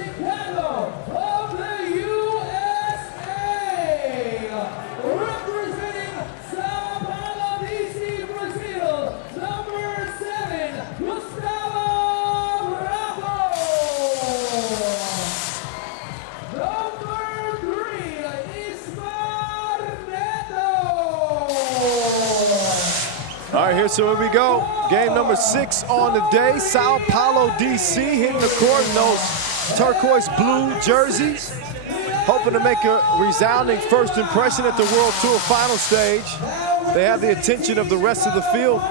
Chicago of the USA, representing São Paulo DC, Brazil, number 7, Gustavo Bravo. Number 3, Ismar Neto. All right, here we go. Game number 6 on the day. São Paulo DC hitting the court in those turquoise blue jerseys, hoping to make a resounding first impression at the World Tour final stage. They have the attention of the rest of the field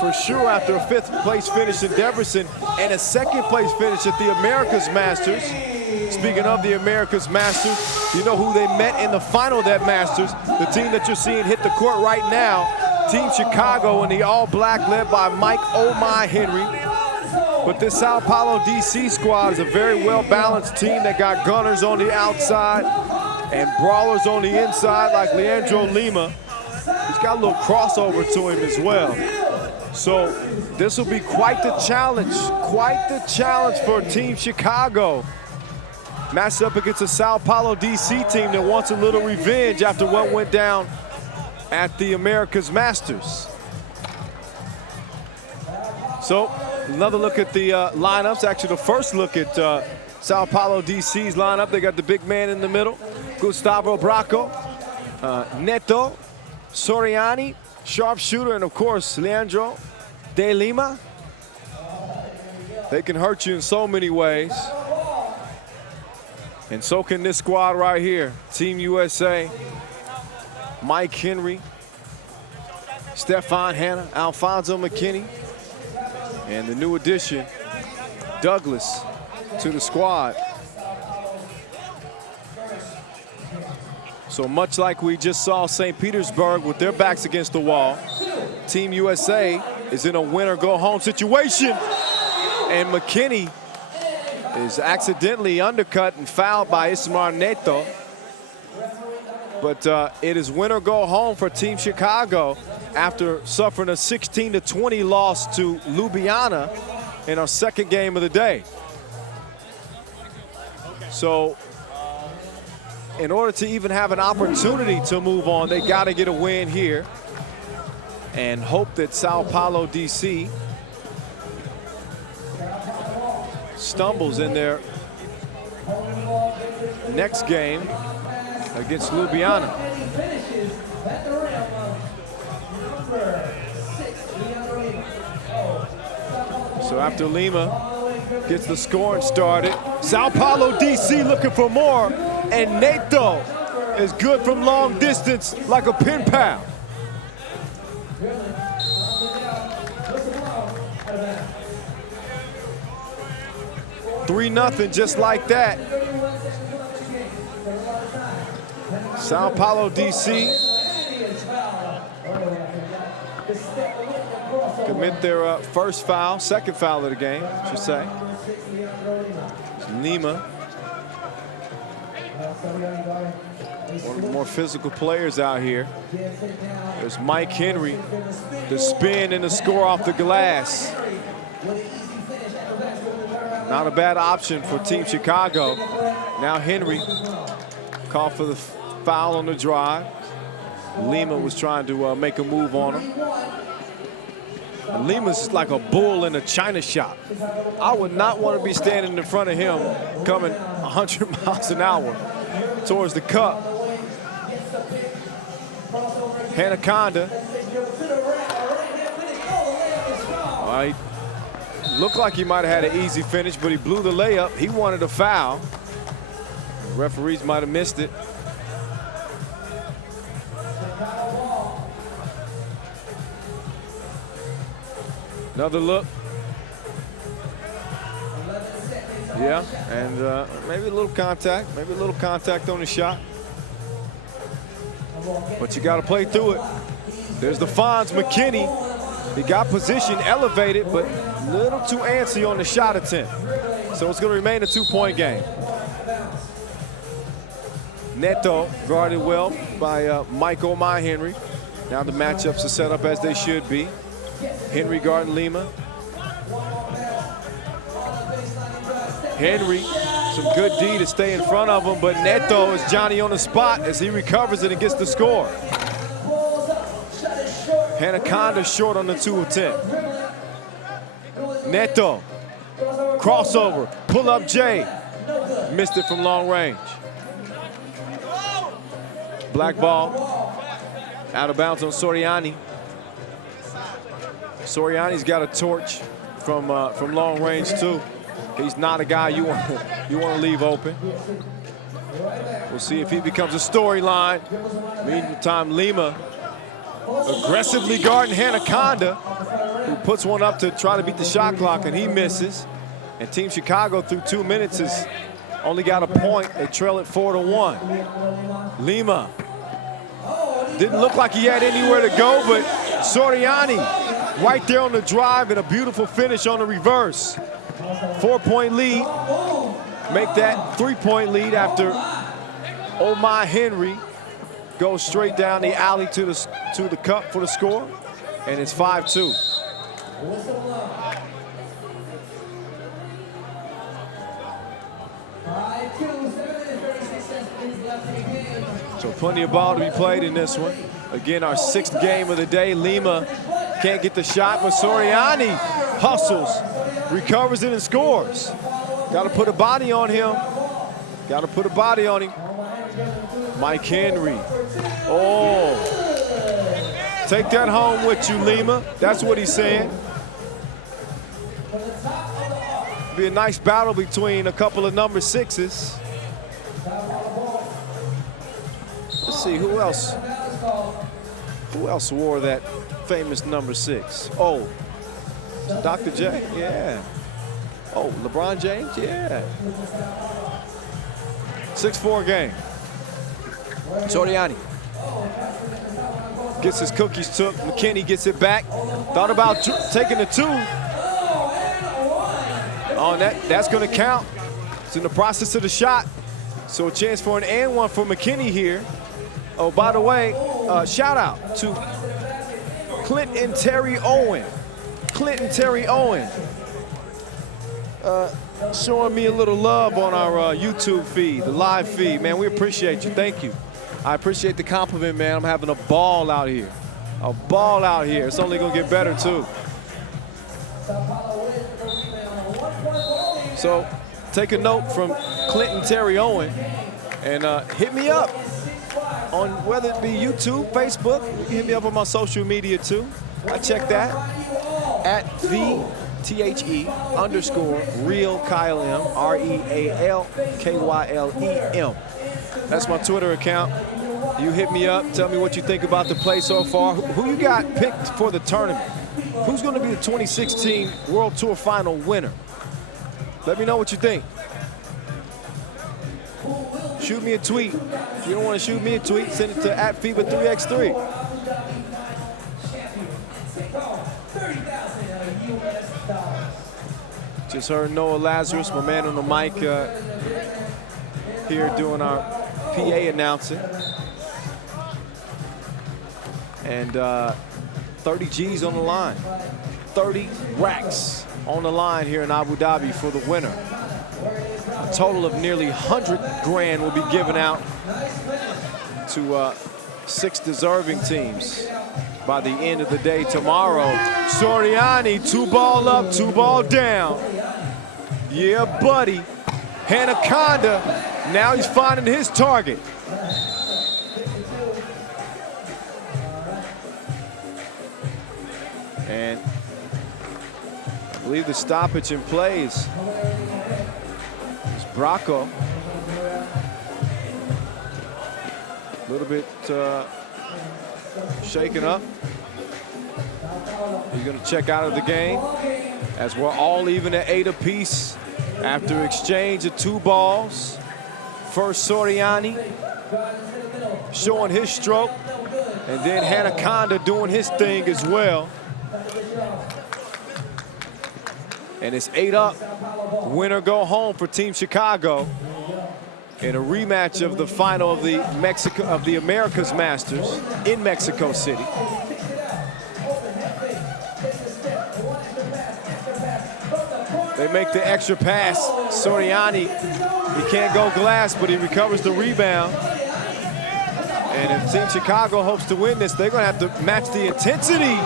for sure after a 5th place finish in Debrecen and a 2nd place finish at the Americas Masters. Speaking of the Americas Masters, you know who they met in the final of that Masters? The team that you're seeing hit the court right now, Team Chicago in the all-black led by Mike "Oh My" Henry. But this São Paulo DC squad is a very well-balanced team that got gunners on the outside and brawlers on the inside like Leandro Lima. He's got a little crossover to him as well. So this will be quite the challenge for Team Chicago. Matched up against a São Paulo DC team that wants a little revenge after what went down at the Americas Masters. So another look at the lineups. Actually, the first look at São Paulo DC's lineup. They got the big man in the middle, Gustavo Bravo, Neto, Soriani, sharpshooter, and of course, Leandro de Lima. They can hurt you in so many ways. And so can this squad right here. Team USA, Mike Henry, Stefan Hanna, Alfonso McKinney, and the new addition, Douglas, to the squad. So much like we just saw St. Petersburg with their backs against the wall, Team USA is in a win-or-go-home situation. And McKinney is accidentally undercut and fouled by Ismar Neto. But it is win or go home for Team Chicago after suffering a 16-20 loss to Ljubljana in our 2nd game of the day. So in order to even have an opportunity to move on, they got to get a win here and hope that São Paulo DC stumbles in their next game against Ljubljana. So after Lima gets the scoring started, São Paulo DC looking for more, and Neto is good from long distance like a pen pal. Three nothing, just like that. São Paulo DC commit their first foul, 2nd foul of the game, I should say. Lima, one of the more physical players out here. There's Mike Henry, the spin and the score off the glass. Not a bad option for Team Chicago. Now Henry called for the foul on the drive. Lima was trying to make a move on him. And Lima's like a bull in a china shop. I would not want to be standing in front of him coming 100 miles an hour towards the cup. Hanaconda. All right. Looked like he might have had an easy finish, but he blew the layup. He wanted a foul. Referees might have missed it. Another look. Yeah, and maybe a little contact. Maybe a little contact on the shot. But you got to play through it. There's the Fonz, McKinney. He got position elevated, but a little too antsy on the shot attempt. So it's going to remain a 2-point game. Neto guarded well by Mike "Oh My" Henry. Now the matchups are set up as they should be. Henry guarding Lima. Henry Some good D to stay in front of him, but Neto is Johnny on the spot as he recovers it and gets the score. Anaconda short on the 2 of 10. Neto, crossover, pull up J. Missed it from long range. Black ball, out of bounds on Soriani. Soriani's got a torch from long range too. He's not a guy you want to leave open. We'll see if he becomes a storyline. Meantime, Lima aggressively guarding Anaconda, who puts one up to try to beat the shot clock, and he misses. And Team Chicago through 2 minutes has only got a point. They trail it 4-1. Lima didn't look like he had anywhere to go, but Soriani right there on the drive and a beautiful finish on the reverse. 4-point lead. Make that 3-point lead after Omar Henry goes straight down the alley to the cup for the score, and it's 5-2. So plenty of ball to be played in this one. Again, our 6th game of the day. Lima can't get the shot, but Soriani hustles, recovers it and scores. Got to put a body on him. Got to put a body on him. Mike Henry. Oh. Take that home with you, Lima. That's what he's saying. Be a nice battle between a couple of number 6s. Let's see, who else wore that famous number 6? Oh, Dr. J, yeah. Oh, LeBron James, yeah. 6-4 game. Soriani gets his cookies took. McKinney gets it back. Thought about taking the 2. Oh, that's going to count. It's in the process of the shot. So a chance for an and one for McKinney here. Oh, by the way, shout out to Clinton Terry Owen. Clinton Terry Owen showing me a little love on our YouTube feed, the live feed. Man, we appreciate you. Thank you. I appreciate the compliment, man. I'm having a ball out here. A ball out here. It's only going to get better, too. So take a note from Clinton Terry Owen and hit me up on whether it be YouTube, Facebook. You can hit me up on my social media, too. I check that at @THE_real Kyle M, REALKYLEM. That's my Twitter account. You hit me up, tell me what you think about the play so far. Who you got picked for the tournament? Who's going to be the 2016 World Tour Final winner? Let me know what you think. Shoot me a tweet. If you don't want to shoot me a tweet, send it to @Fiba3x3. Just heard Noah Lazarus, my man on the mic, here doing our PA announcing. And 30 G's on the line. 30 racks on the line here in Abu Dhabi for the winner. A total of nearly 100 grand will be given out to 6 deserving teams by the end of the day tomorrow. Soriani, 2 ball up, 2 ball down. Yeah, buddy. Anaconda, now he's finding his target. And I believe the stoppage in play is Bracco. A little bit shaken up. He's going to check out of the game as we're all even at 8 apiece after exchange of 2 balls. First Soriani showing his stroke, and then Anaconda doing his thing as well. And it's 8 up. Winner go home for Team Chicago in a rematch of the final of the Americas Masters in Mexico City. They make the extra pass. Soriani He can't go glass, but he recovers the rebound. And if Team Chicago hopes to win this, they're going to have to match the intensity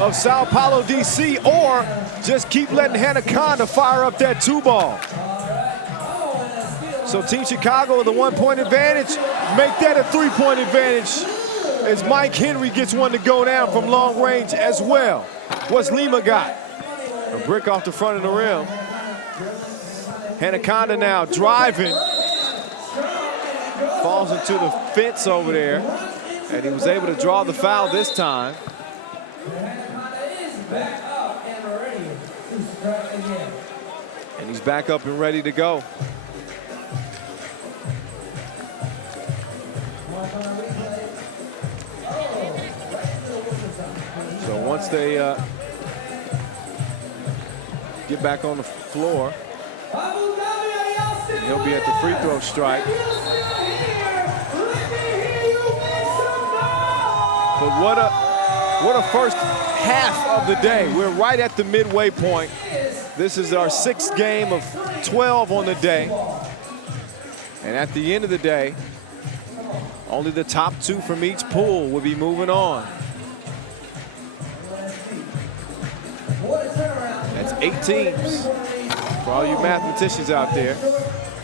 of São Paulo DC, or just keep letting Hanaconda fire up that 2-ball. So Team Chicago with a 1-point advantage, make that a 3-point advantage as Mike Henry gets one to go down from long range as well. What's Lima got? A brick off the front of the rim. Hanaconda now driving. Falls into the fence over there, and he was able to draw the foul this time. And he's back up and ready to go. So once they get back on the floor, he'll be at the free throw strike. But what a first half of the day. We're right at the midway point. This is our 6th game of 12 on the day. And at the end of the day, only the top 2 from each pool will be moving on. That's 8 teams for all you mathematicians out there.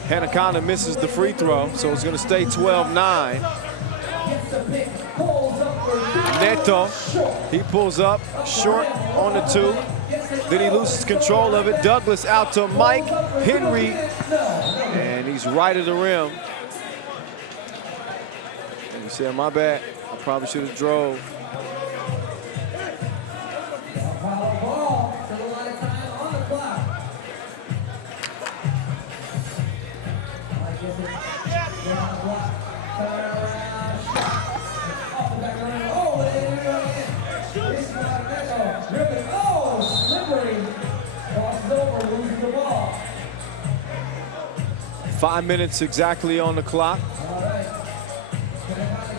Hanaconda misses the free throw, so it's going to stay 12-9. Neto, he pulls up short on the 2. Then he loses control of it. Douglas out to Mike Henry, and he's right at the rim. And he said, my bad, I probably should have drove. Five minutes exactly on the clock.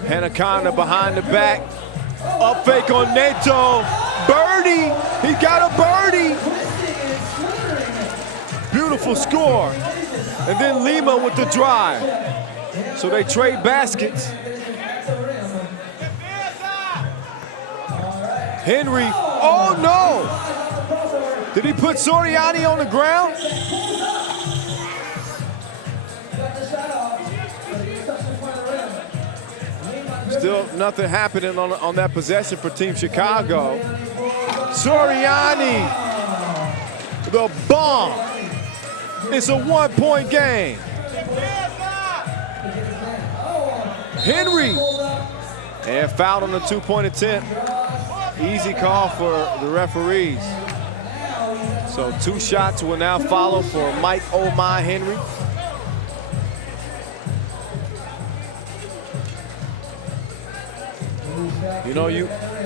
Hanaconda behind the back. Up fake on Neto. Birdie! He got a birdie! Beautiful score. And then Lima with the drive. So they trade baskets. Henry, oh no! Did he put Soriani on the ground? Still nothing happening on that possession for Team Chicago. Soriani, the bomb. It's a 1-point game. Henry, and fouled on the 2-point attempt. Easy call for the referees. So 2 shots will now follow for Mike "Oh My" Henry. You know,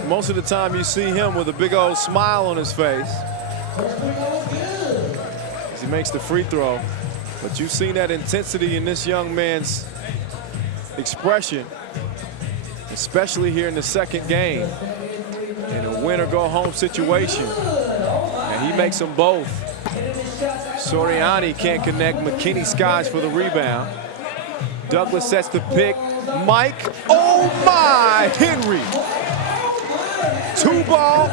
most of the time you see him with a big old smile on his face as he makes the free throw. But you've seen that intensity in this young man's expression, especially here in the 2nd game, in a win-or-go-home situation. And he makes them both. Soriani can't connect. McKinney skies for the rebound. Douglas sets the pick. Mike, oh my, Henry. 2-ball,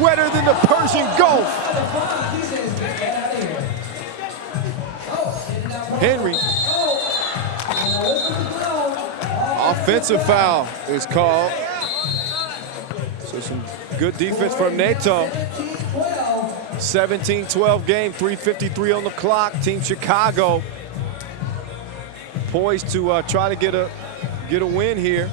wetter than the Persian Gulf. Henry. Offensive foul is called. So some good defense from Neto. 17-12 game, 3:53 on the clock. Team Chicago poised to try to get a win here.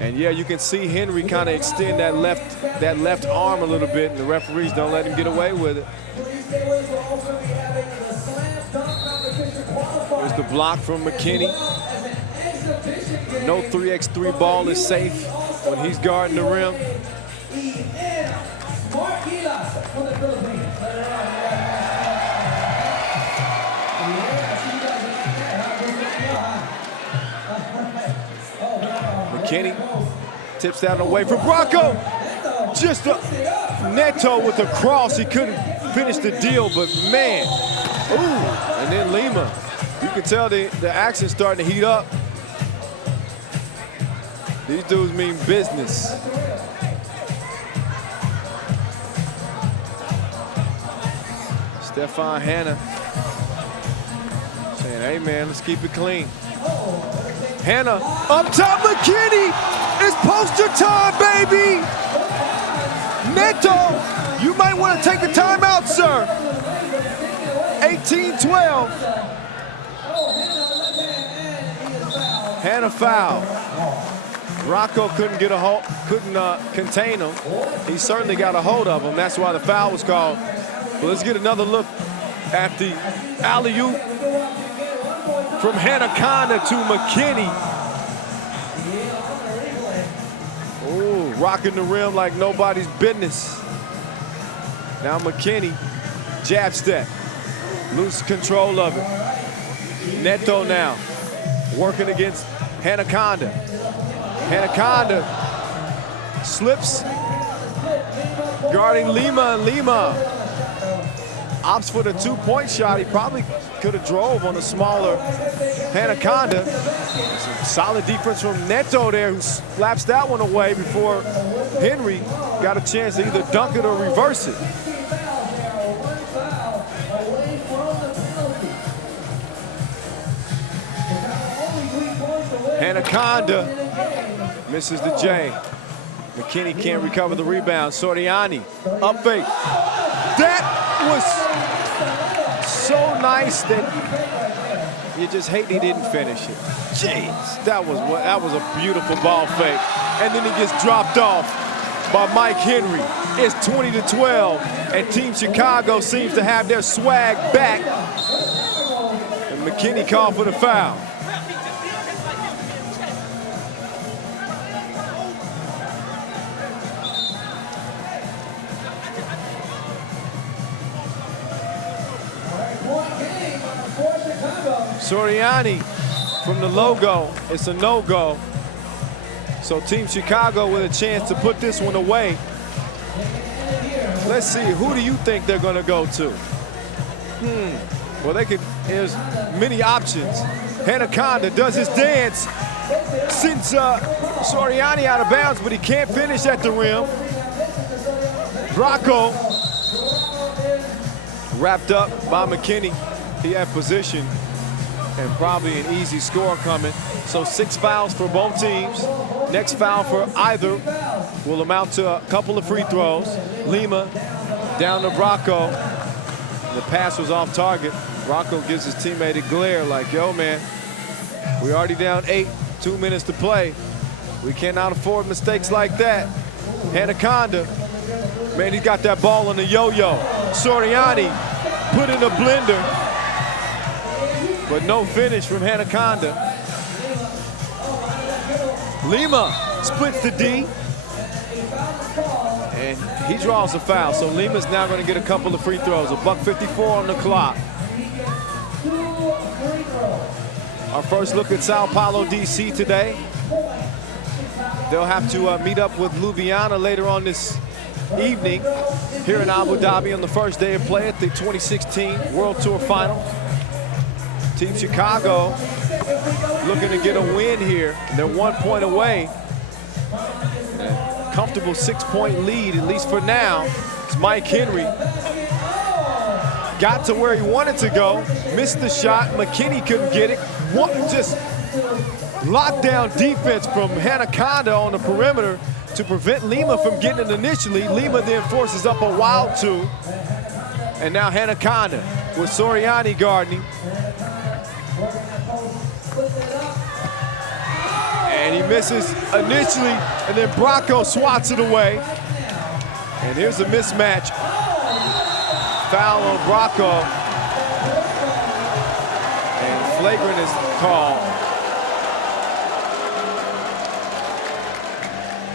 And yeah, you can see Henry kind of extend that left arm a little bit, and the referees don't let him get away with it. There's the block from McKinney. No 3x3 ball is safe when he's guarding the rim. McKinney tips that away for Bronco. Just a Neto with a cross. He couldn't finish the deal, but man, Ooh, and then Lima. You can tell the action's starting to heat up. These dudes mean business. Stefan Hanna saying, hey man, let's keep it clean. Hanna up top, McKinney. It's poster time, baby. Neto, you might want to take a timeout, sir. 18-12. Hanna foul. Rocco couldn't get a hold, couldn't contain him. He certainly got a hold of him. That's why the foul was called. But let's get another look at the alley-oop from Hanaconda to McKinney. Ooh, rocking the rim like nobody's business. Now McKinney, jab step, lose control of it. Neto now, working against Hanaconda. Hanaconda slips, guarding Lima, and Lima opts for the two-point shot. He probably could have drove on a smaller Hanaconda. Some solid defense from Neto there, who slaps that one away before Henry got a chance to either dunk it or reverse it. Hanaconda misses the J. McKinney can't recover the rebound. Soriani, up fake. That was so nice that you just hate he didn't finish it. Jeez, that was a beautiful ball fake. And then he gets dropped off by Mike Henry. It's 20-12, and Team Chicago seems to have their swag back. And McKinney called for the foul. Soriani from the logo, it's a no-go. So Team Chicago with a chance to put this one away. Let's see, who do you think they're gonna go to? Well, there's many options. Hanaconda does his dance, sends Soriani out of bounds, but he can't finish at the rim. Rocco wrapped up by McKinney. He had position and probably an easy score coming. So 6 fouls for both teams. Next foul for either will amount to a couple of free throws. Lima down to Rocco. The pass was off target. Rocco gives his teammate a glare like, yo man, we already down 8, 2 minutes to play. We cannot afford mistakes like that. Hanaconda, man, he got that ball on the yo-yo. Soriani put in a blender, but no finish from Hanaconda. Lima splits the D, and he draws a foul. So Lima's now going to get a couple of free throws. $1:54 on the clock. Our first look at São Paulo DC today. They'll have to meet up with Ljubljana later on this evening here in Abu Dhabi on the first day of play at the 2016 World Tour Final. Team Chicago looking to get a win here. They're 1 point away. Comfortable 6-point lead, at least for now. It's Mike Henry. Got to where he wanted to go, missed the shot. McKinney couldn't get it. Just lockdown defense from Hanaconda on the perimeter to prevent Lima from getting it initially. Lima then forces up a wild two. And now Hanaconda with Soriani guarding. And he misses initially, and then Bracco swats it away. And here's a mismatch. Foul on Bracco. And flagrant is called.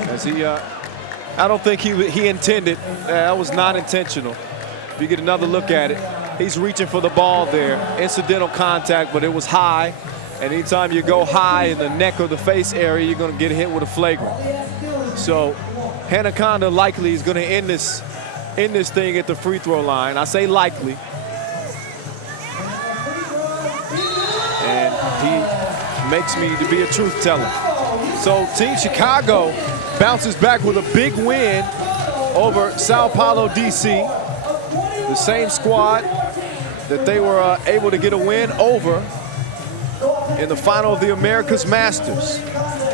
As I don't think he intended. That was not intentional. If you get another look at it, he's reaching for the ball there. Incidental contact, but it was high. And anytime you go high in the neck or the face area, you're going to get hit with a flagrant. So Hanaconda likely is going to end this thing at the free throw line. I say likely. he makes me to be a truth teller. So Team Chicago bounces back with a big win over São Paulo DC, the same squad that they were able to get a win over in the final of the Americas Masters.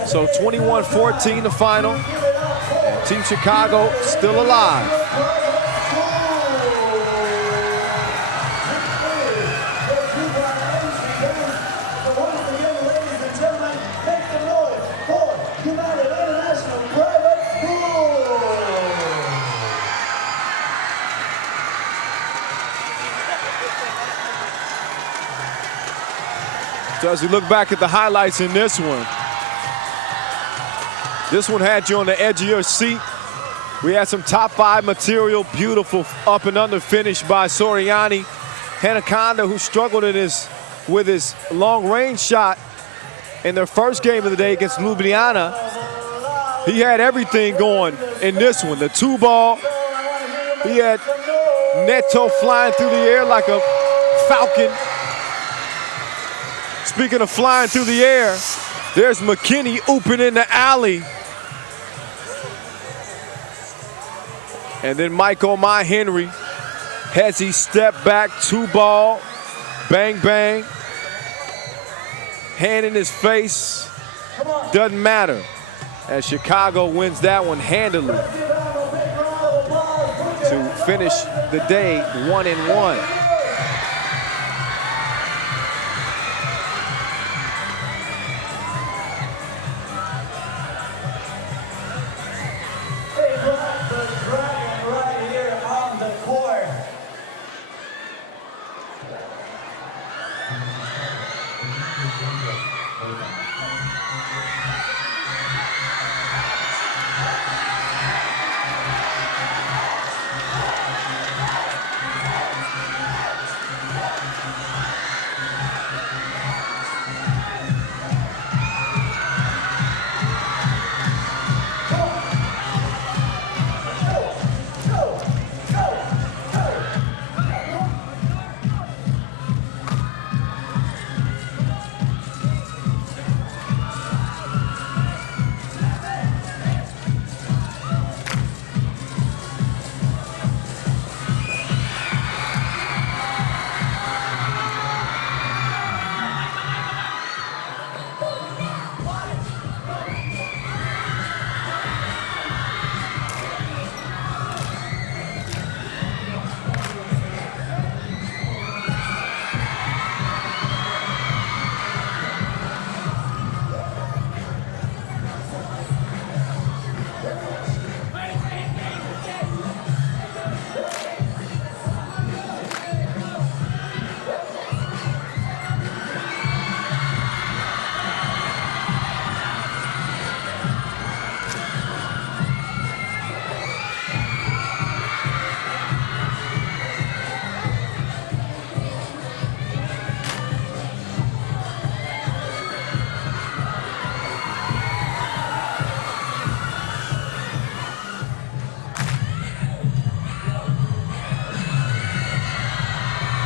So 21-14 the final, and Team Chicago still alive. So as we look back at the highlights in this one had you on the edge of your seat. We had some top 5 material, beautiful up and under finish by Soriani. Hanaconda, who struggled with his long range shot in their first game of the day against Ljubljana. He had everything going in this one. The 2-ball, he had Neto flying through the air like a falcon. Speaking of flying through the air, there's McKinney ooping in the alley. And then Michael Henry has he step back, 2-ball, bang, bang. Hand in his face, doesn't matter. As Chicago wins that one handily to finish the day 1-1.